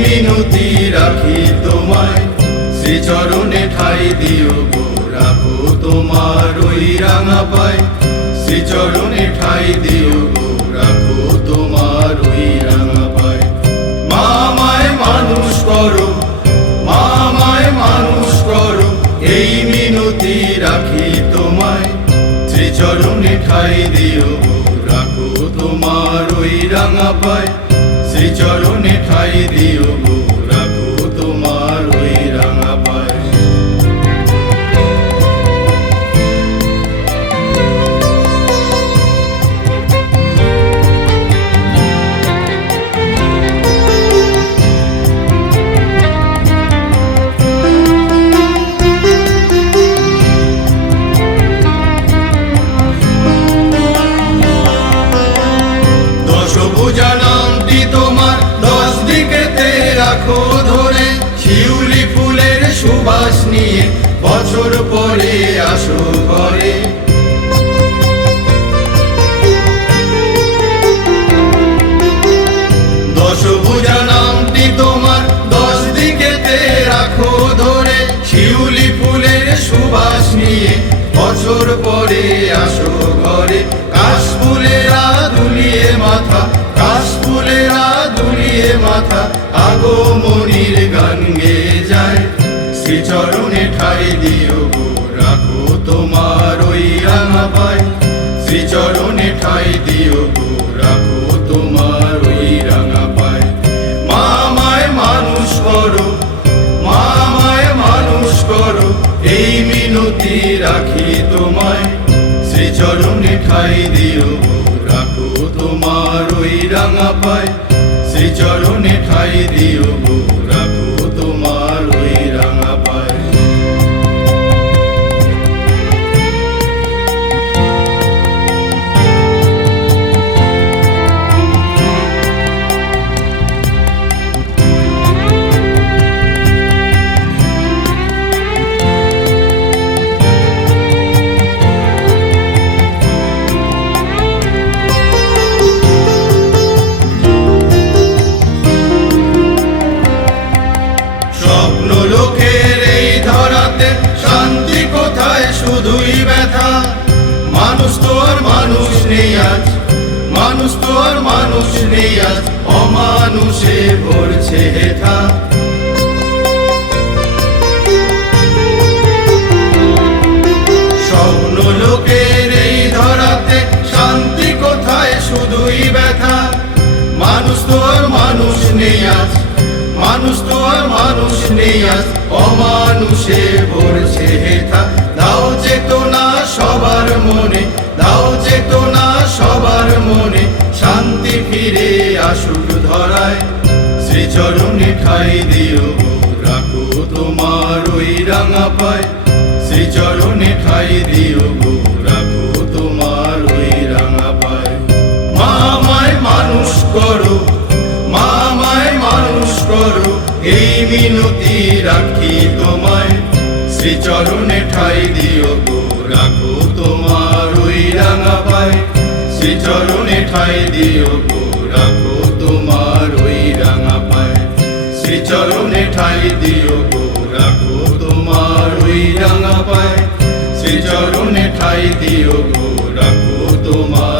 মিনতি রাখি তোমায়, শ্রীচরণে ঠাই দিও গো, রাখো তোমার ওই রাঙা পায়। শ্রীচরণে ঠাই দিও গো, রাখো তোমার ওই রাঙা পায়। মা আমায় মানুষ করো, মা আমায় মানুষ করো, এই মিনতি রাখি তোমায়। শ্রীচরণে ঠাই দিও গো, রাখো তোমার ওই রাঙা পায়। শ্রীচরণে ঠাই দিও গো, রাখো তোমার ওই রাঙা পায়। দশভুজা নামটি তোমার 10 দিকেতে রাখো ধরে, শিউলি ফুলের সুবাস নিয়ে বছর পরে আসো ঘরে। দশভুজা নামটি তোমার 10 দিকেতে রাখো ধরে, শিউলি ফুলের সুবাস নিয়ে বছর পরে আসো ঘরে। কাশফুলেরা দুলিয়ে মাথা, কাশফুলেরা দুলিয়ে মাথা, আগমনীর গান গেয়ে যায়। শ্রীচরণে ঠাই দিও গো, রাখো তোমার ওই রাঙা পায়। শ্রীচরণে ঠাই দিও গো, রাখো তোমার ওই রাঙা পায়। মা আমায় মানুষ করো, মা আমায় মানুষ করো, এই মিনতি রাখি তোমায়। শ্রীচরণে ঠাই দিও গো, রাখো তোমার ওই রাঙা পায়। শ্রীচরণে ঠাই দিও গো, রাখো তোমার ওই রাঙা পায়। শান্তি কোথায়, শুধুই ব্যথা। মানুষ তো আর মানুষ নেই আজ, মানুষ তো আর মানুষ নেই আজ, অমানুষে ভরছে হেথা। স্বপ্ন লোকের এই ধরাতে শান্তি কোথায়, শুধুই ব্যথা। মানুষ তো আর মানুষ নেই আজ, মানুষ তো আর মানুষ নেই আজ, অমানুষে ভরছে হেথা। দাও চেতনা সবার মনে, দাও চেতনা সবার মনে, শান্তি ফিরে আসুক ধরায়। শ্রীচরণে ঠাই দিও গো, রাখো তোমার ওই রাঙা পায়। শ্রীচরণে ঠাই দিও গো, রাখো তোমার ওই রাঙা পায়। মা আমায় মানুষ করো, মা আমায় মানুষ করো, এই মিনতি রাখি তোমায়। শ্রীচরণে ঠাই দিও গো, রাখো তোমার ওই রাঙা পায়। শ্রীচরণে ঠাই দিও গো, রাখো তোমার ওই রাঙা পায়। শ্রীচরণে ঠাই দিও গো, রাখো তোমার ওই রাঙা পায়। শ্রীচরণে ঠাই দিও গো, রাখো তোমার